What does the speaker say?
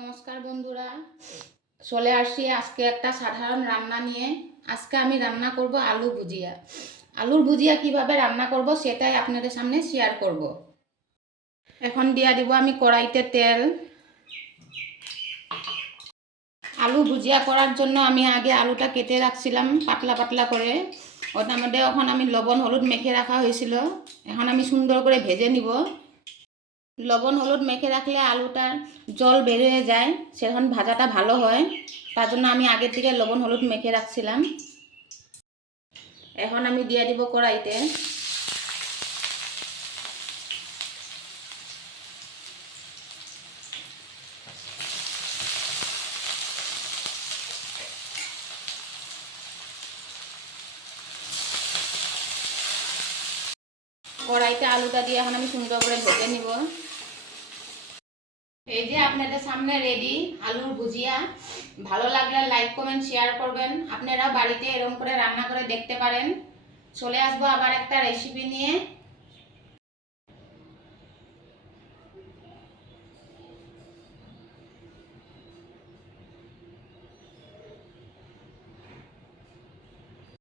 নমস্কার বন্ধুরা, চলে আসছি আজকে একটা সাধারণ রান্না নিয়ে। আজকে আমি রান্না করব আলু ভুজিয়া। আলুর ভুজিয়া কিভাবে রান্না করব সেটাই আপনাদের সামনে শেয়ার করব। এখন দিয়ে দিব আমি কড়াইতে তেল। আলু ভুজিয়া করার জন্য আমি আগে আলুটা কেটে রাখছিলাম পাতলা পাতলা করে। ওটার মধ্যে এখন আমি লবণ হলুদ মেখে রাখা হয়েছিল। এখন আমি সুন্দর করে ভেজে নিব। লবণ হলুদ মেখে রাখলে আলুটার জল বেরিয়ে যায়, সেখন ভাজাটা ভালো হয়। তার জন্য আমি আগের থেকে লবণ হলুদ মেখে রাখছিলাম। এখন আমি দিয়ে দিব কড়াইতে। কড়াইতে আলুটা দিয়ে এখন আমি সুন্দর করে ভেজে নিব। এই যে আপনাদের সামনে রেডি আলুর ভুজিয়া। ভালো লাগলে লাইক কমেন্ট শেয়ার করবেন। আপনারা বাড়িতে এরকম করে রান্না করে দেখতে পারেন। চলে আসবো আবার একটা রেসিপি নিয়ে।